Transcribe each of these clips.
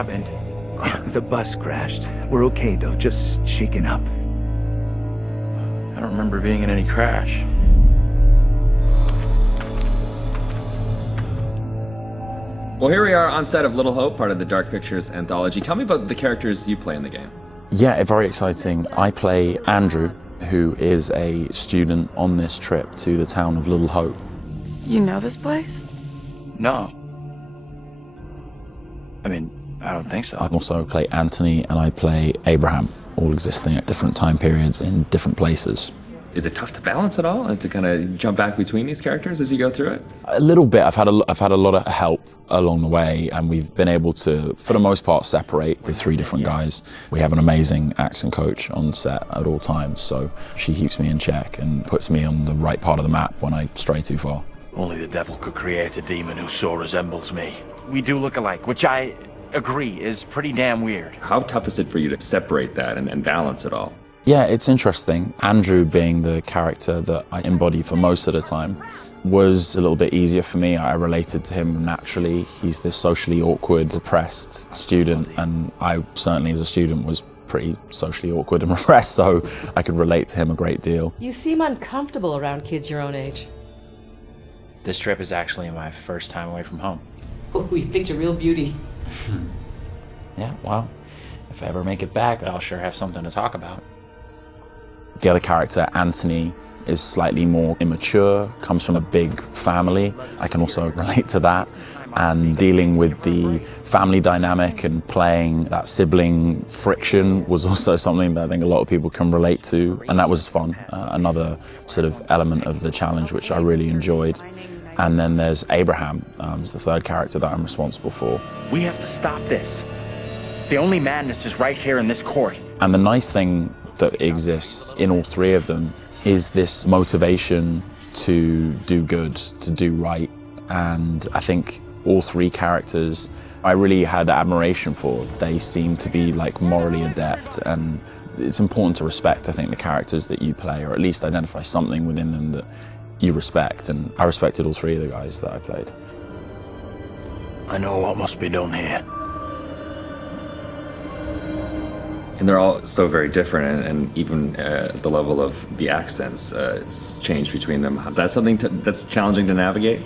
happened? The bus crashed. We're okay though, just shaken up. I don't remember being in any crash. Well, here we are on set of Little Hope, part of the Dark Pictures Anthology. Tell me about the characters you play in the game. Yeah, very exciting. I play Andrew, who is a student on this trip to the town of Little Hope. You know this place? No. I mean, I don't think so. I also play Anthony and I play Abraham, all existing at different time periods in different places. Is it tough to balance it all and to kind of jump back between these characters as you go through it? A little bit. I've had a lot of help along the way, and we've been able to, for the most part, separate the three different guys. We have an amazing accent coach on set at all times, so she keeps me in check and puts me on the right part of the map when I stray too far. Only the devil could create a demon who so resembles me. We do look alike, which I agree is pretty damn weird. How tough is it for you to separate that and balance it all? Yeah, it's interesting. Andrew, being the character that I embody for most of the time, was a little bit easier for me. I related to him naturally. He's this socially awkward, repressed student, and I certainly as a student was pretty socially awkward and repressed, so I could relate to him a great deal. You seem uncomfortable around kids your own age. This trip is actually my first time away from home. Oh, you picked a real beauty. Yeah, well, if I ever make it back, I'll sure have something to talk about. The other character, Anthony, is slightly more immature, comes from a big family. I can also relate to that. And dealing with the family dynamic and playing that sibling friction was also something that I think a lot of people can relate to. And that was fun, another sort of element of the challenge which I really enjoyed. And then there's Abraham, who's the third character that I'm responsible for. We have to stop this. The only madness is right here in this court. And the nice thing that exists in all three of them is this motivation to do good, to do right. And I think all three characters I really had admiration for. They seem to be like morally adept, and it's important to respect, I think, the characters that you play, or at least identify something within them that you respect. And I respected all three of the guys that I played. I know what must be done here. And they're all so very different, and even the level of the accents change between them. Is that something that's challenging to navigate?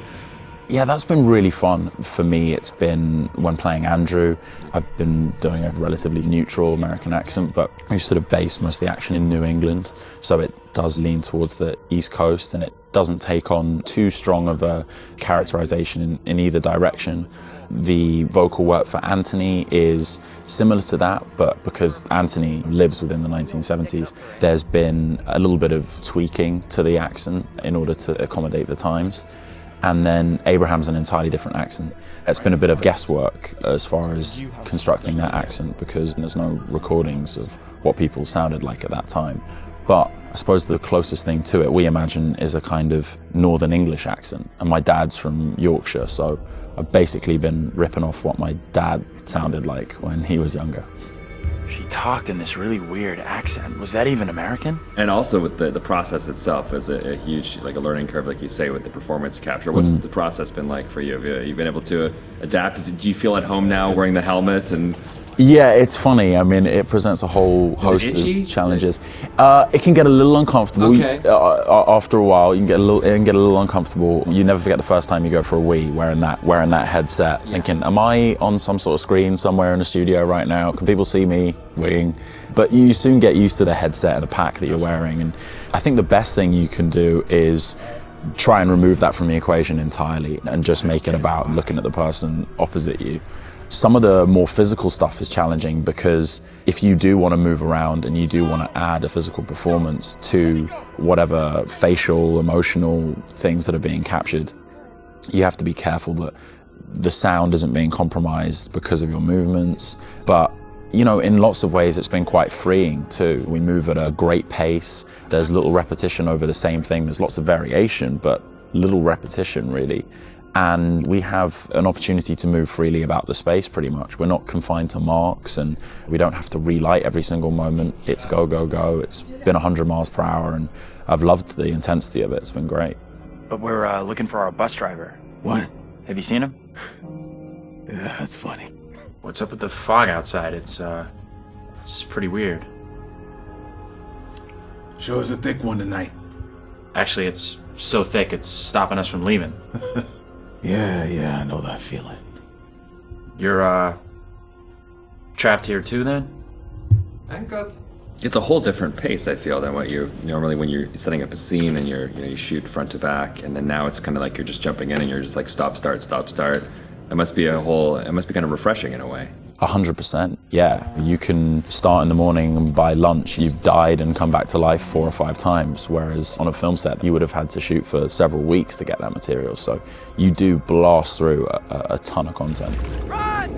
Yeah, that's been really fun. For me, it's been when playing Andrew, I've been doing a relatively neutral American accent, but we sort of base most of the action in New England, so it does lean towards the East Coast, and it doesn't take on too strong of a characterization in either direction. The vocal work for Anthony is similar to that, but because Anthony lives within the 1970s, there's been a little bit of tweaking to the accent in order to accommodate the times. And then Abraham's an entirely different accent. It's been a bit of guesswork as far as constructing that accent, because there's no recordings of what people sounded like at that time. But I suppose the closest thing to it we imagine is a kind of Northern English accent. And my dad's from Yorkshire, so I've basically been ripping off what my dad sounded like when he was younger. She talked in this really weird accent. Was that even American? And also with the process itself is a huge, like a learning curve, like you say, with the performance capture. What's the process been like for you? Have you been able to adapt? Do you feel at home now wearing the helmet? And yeah, it's funny. I mean, it presents a whole host of challenges. It can get a little uncomfortable. Okay. After a while, it can get a little uncomfortable. You never forget the first time you go for a wee wearing that headset, thinking, am I on some sort of screen somewhere in the studio right now? Can people see me weeing? But you soon get used to the headset and the pack that you're wearing. And I think the best thing you can do is try and remove that from the equation entirely and just make it about looking at the person opposite you. Some of the more physical stuff is challenging, because if you do want to move around and you do want to add a physical performance to whatever facial, emotional things that are being captured, you have to be careful that the sound isn't being compromised because of your movements. But you know, in lots of ways it's been quite freeing too. We move at a great pace. There's little repetition over the same thing. There's lots of variation, but little repetition really. And we have an opportunity to move freely about the space pretty much. We're not confined to marks, and we don't have to relight every single moment. It's go, go, go. It's been 100 miles per hour, and I've loved the intensity of it. It's been great. But we're looking for our bus driver. What? Have you seen him? Yeah, that's funny. What's up with the fog outside? It's pretty weird. Sure is a thick one tonight. Actually, it's so thick it's stopping us from leaving. Yeah, I know that feeling. You're, trapped here too, then? And cut. It's a whole different pace, I feel, than what you normally when you're setting up a scene and you shoot front to back, and then now it's kind of like you're just jumping in and you're just like stop, start, stop, start. It must be kind of refreshing in a way. 100%, yeah. You can start in the morning and by lunch you've died and come back to life 4 or 5 times, whereas on a film set you would have had to shoot for several weeks to get that material, so you do blast through a ton of content. Run!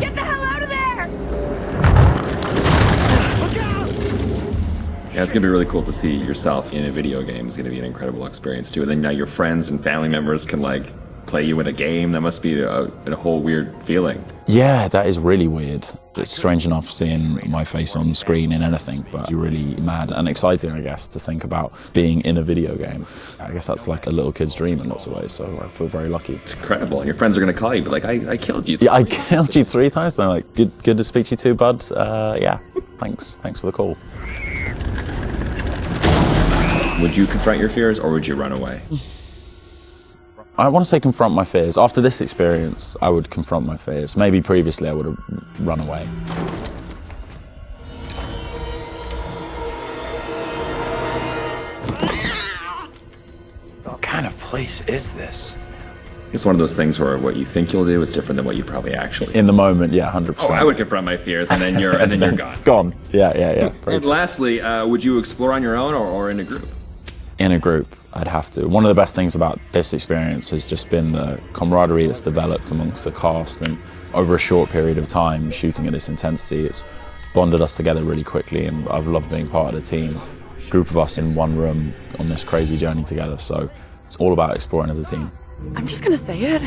Get the hell out of there! Look out! Yeah, it's gonna be really cool to see yourself in a video game. It's gonna be an incredible experience too. And then now your friends and family members can like play you in a game. That must be a whole weird feeling. Yeah, that is really weird. It's strange enough seeing my face on screen in anything, but you're really mad and exciting, I guess, to think about being in a video game. I guess that's like a little kid's dream in lots of ways, so I feel very lucky. It's incredible. And your friends are gonna call you, but like, I killed you. Yeah, I killed you 3 times. They're like, good to speak to you too, bud. Yeah, thanks for the call. Would you confront your fears or would you run away? I want to say confront my fears. After this experience, I would confront my fears. Maybe previously I would have run away. What kind of place is this? It's one of those things where what you think you'll do is different than what you probably actually. In the moment, yeah, 100%. Oh, I would confront my fears, and then you're gone. Gone. Yeah. And lastly, would you explore on your own or in a group? In a group, I'd have to. One of the best things about this experience has just been the camaraderie that's developed amongst the cast, and over a short period of time shooting at this intensity, it's bonded us together really quickly, and I've loved being part of the team. A group of us in one room on this crazy journey together, so it's all about exploring as a team. I'm just gonna say it.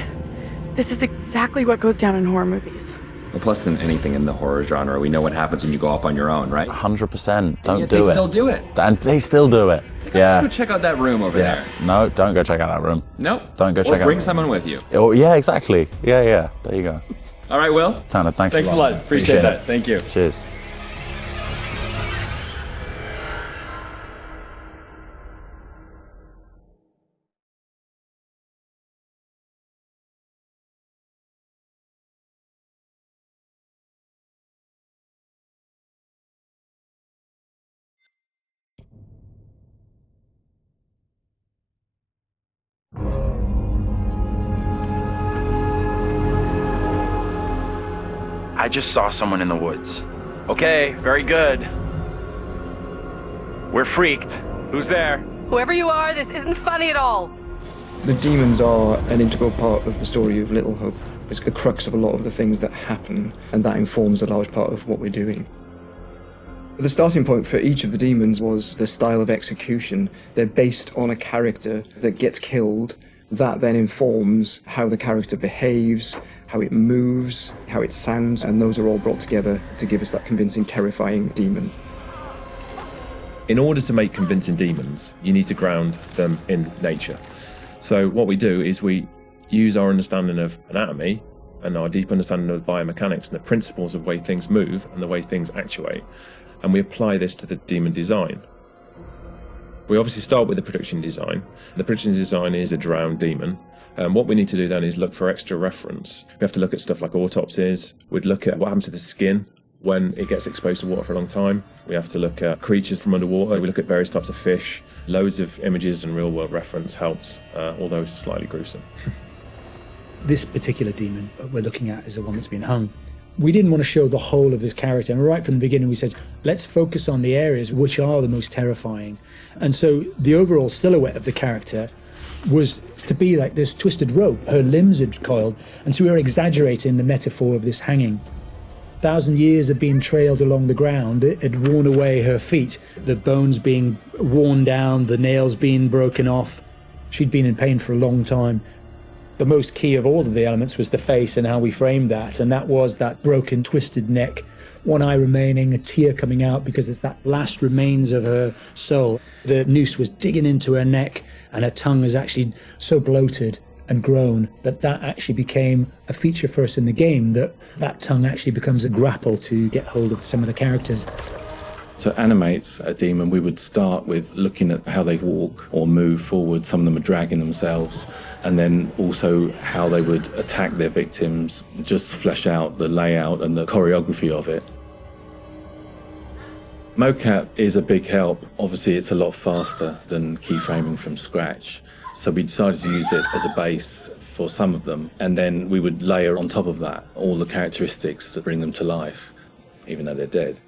This is exactly what goes down in horror movies. Well, plus than anything in the horror genre, we know what happens when you go off on your own, right? 100%. Don't do They it. still do it. And they still do it. Let's go check out that room over there. No, don't go check out that room. Nope. Don't go check out. Or bring someone with you. Oh, yeah, exactly. Yeah. There you go. All right, Will. Tanner, thanks a lot. Appreciate that. Thank you. Cheers. I just saw someone in the woods. Okay, very good. We're freaked. Who's there? Whoever you are, this isn't funny at all. The demons are an integral part of the story of Little Hope. It's the crux of a lot of the things that happen, and that informs a large part of what we're doing. The starting point for each of the demons was the style of execution. They're based on a character that gets killed. That then informs how the character behaves, how it moves, how it sounds, and those are all brought together to give us that convincing, terrifying demon. In order to make convincing demons, you need to ground them in nature. So what we do is we use our understanding of anatomy and our deep understanding of biomechanics and the principles of the way things move and the way things actuate, and we apply this to the demon design. We obviously start with the production design. The production design is a drowned demon. What we need to do then is look for extra reference. We have to look at stuff like autopsies. We'd look at what happens to the skin when it gets exposed to water for a long time. We have to look at creatures from underwater. We look at various types of fish. Loads of images and real-world reference helps, although it's slightly gruesome. This particular demon we're looking at is the one that's been hung. We didn't want to show the whole of this character, and right from the beginning we said, let's focus on the areas which are the most terrifying. And so the overall silhouette of the character was to be like this twisted rope. Her limbs had coiled, and so we were exaggerating the metaphor of this hanging. 1,000 years of being trailed along the ground, it had worn away her feet, the bones being worn down, the nails being broken off. She'd been in pain for a long time. The most key of all of the elements was the face and how we framed that, and that was that broken, twisted neck, one eye remaining, a tear coming out because it's that last remains of her soul. The noose was digging into her neck, and her tongue was actually so bloated and grown, that actually became a feature for us in the game, that tongue actually becomes a grapple to get hold of some of the characters. To animate a demon, we would start with looking at how they walk or move forward. Some of them are dragging themselves, and then also how they would attack their victims, just flesh out the layout and the choreography of it. Mocap is a big help. Obviously, it's a lot faster than keyframing from scratch. So we decided to use it as a base for some of them, and then we would layer on top of that all the characteristics that bring them to life, even though they're dead.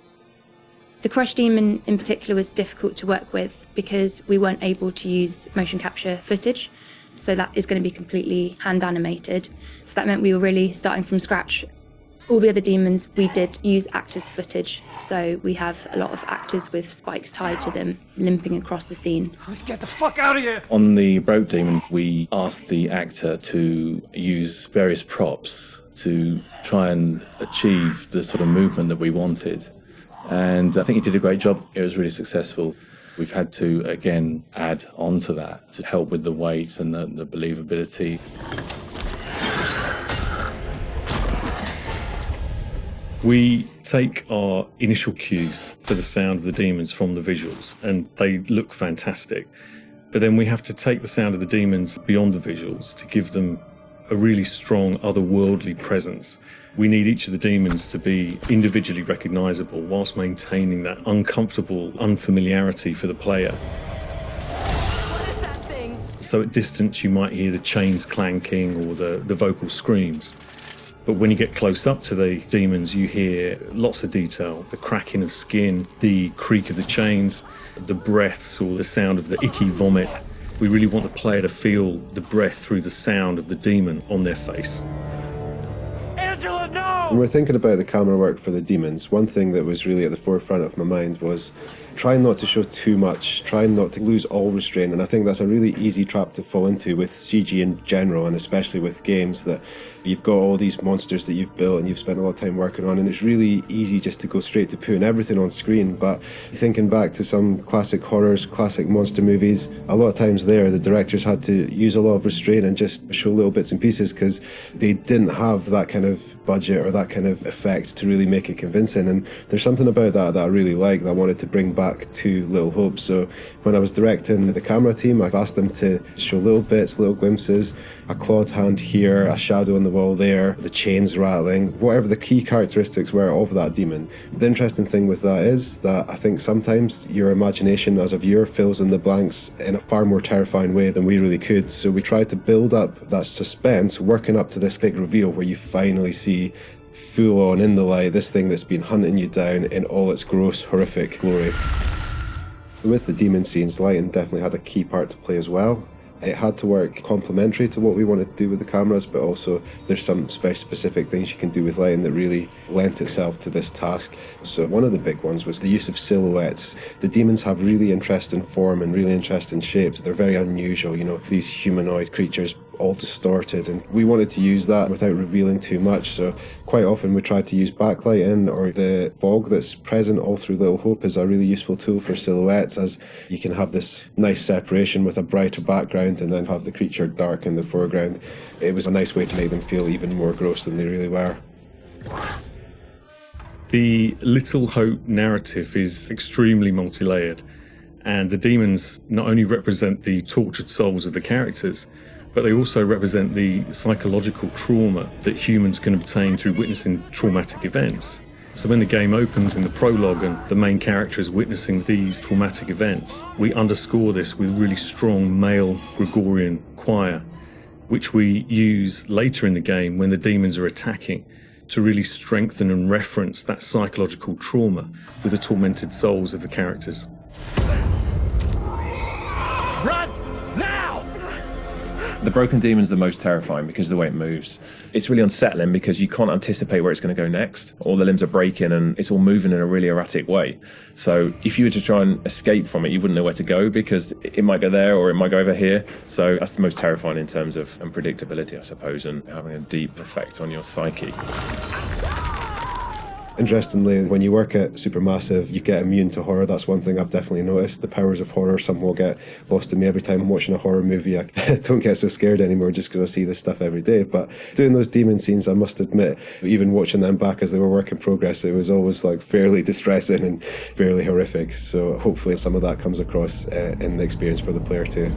The Crush Demon in particular was difficult to work with because we weren't able to use motion capture footage, so that is going to be completely hand animated. So that meant we were really starting from scratch. All the other demons we did use actors' footage, so we have a lot of actors with spikes tied to them limping across the scene. Let's get the fuck out of here! On the Broke Demon, we asked the actor to use various props to try and achieve the sort of movement that we wanted. And I think he did a great job. It was really successful. We've had to, again, add on to that to help with the weight and the believability. We take our initial cues for the sound of the demons from the visuals, and they look fantastic. But then we have to take the sound of the demons beyond the visuals to give them a really strong otherworldly presence. We need each of the demons to be individually recognisable whilst maintaining that uncomfortable unfamiliarity for the player. What is that thing? So at distance you might hear the chains clanking or the vocal screams. But when you get close up to the demons, you hear lots of detail, the cracking of skin, the creak of the chains, the breaths or the sound of the icky vomit. We really want the player to feel the breath through the sound of the demon on their face. Angela, no! When we're thinking about the camera work for the demons, one thing that was really at the forefront of my mind was trying not to show too much, trying not to lose all restraint, and I think that's a really easy trap to fall into with CG in general, and especially with games that you've got all these monsters that you've built and you've spent a lot of time working on, and it's really easy just to go straight to putting everything on screen. But thinking back to some classic horrors, classic monster movies, a lot of times there the directors had to use a lot of restraint and just show little bits and pieces because they didn't have that kind of budget or that kind of effect to really make it convincing. And there's something about that I really like, that I wanted to bring back to Little Hope. So when I was directing the camera team, I asked them to show little bits, little glimpses, a clawed hand here, a shadow on the wall there, the chains rattling, whatever the key characteristics were of that demon. The interesting thing with that is that I think sometimes your imagination as a viewer fills in the blanks in a far more terrifying way than we really could. So we tried to build up that suspense, working up to this big reveal where you finally see full on in the light this thing that's been hunting you down in all its gross, horrific glory. With the demon scenes, lighting definitely had a key part to play as well. It had to work complementary to what we wanted to do with the cameras, but also there's some very specific things you can do with lighting that really lent itself to this task. So one of the big ones was the use of silhouettes. The demons have really interesting form and really interesting shapes. They're very unusual, you know, these humanoid creatures all distorted, and we wanted to use that without revealing too much. So quite often we tried to use backlighting, or the fog that's present all through Little Hope is a really useful tool for silhouettes, as you can have this nice separation with a brighter background and then have the creature dark in the foreground. It was a nice way to make them feel even more gross than they really were. The Little Hope narrative is extremely multi-layered, and the demons not only represent the tortured souls of the characters, but they also represent the psychological trauma that humans can obtain through witnessing traumatic events. So when the game opens in the prologue and the main character is witnessing these traumatic events, we underscore this with really strong male Gregorian choir, which we use later in the game when the demons are attacking to really strengthen and reference that psychological trauma with the tormented souls of the characters. Run! Now! The broken demon's the most terrifying because of the way it moves. It's really unsettling because you can't anticipate where it's going to go next. All the limbs are breaking and it's all moving in a really erratic way. So if you were to try and escape from it, you wouldn't know where to go because it might go there or it might go over here. So that's the most terrifying in terms of unpredictability, I suppose, and having a deep effect on your psyche. Interestingly, when you work at Supermassive, you get immune to horror. That's one thing I've definitely noticed. The powers of horror somehow get lost in me every time I'm watching a horror movie. I don't get so scared anymore just because I see this stuff every day. But doing those demon scenes, I must admit, even watching them back as they were work in progress, it was always like fairly distressing and fairly horrific. So hopefully some of that comes across in the experience for the player too.